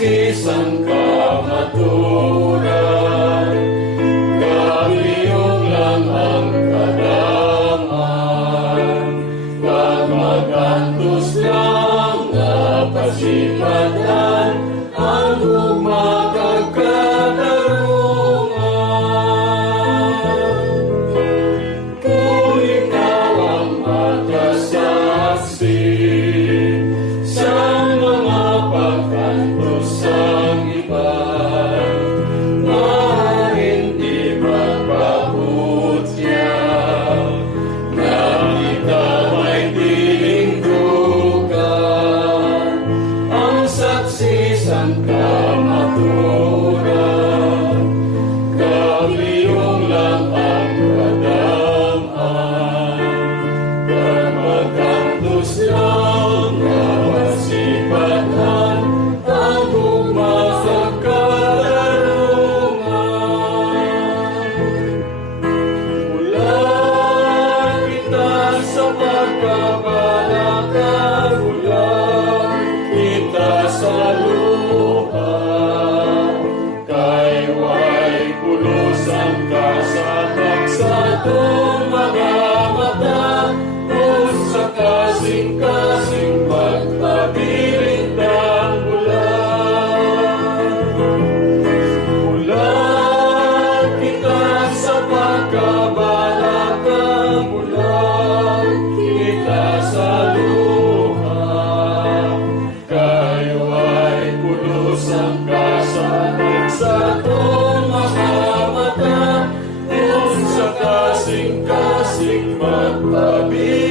Isang kamaturan, kapiyong lang ang kadaman, magmagantos lang na pasipatan, ang magkakatarungan. Kung ikaw ang matasaksi sa mga pagkantos ang iba, na hindi magpaputya, na ikaw ay dilingdugan, ang saksi sang kamaturan, kapiyong lang ang kadamhan, magmagantos lang na pasipatan, ang ulan kita sa pagkabalakang, ulan kita sa lupa, kay way pulusan ka sa pagsatong mga mata, kung sa kasing-kasing magpabiling ng ulan. Ulan kita sa pagkabalakang, ulan kita sa luha, kayo ay pulusan ka sa pagsatong mga mata, kung sa kasing-kasing magpabiling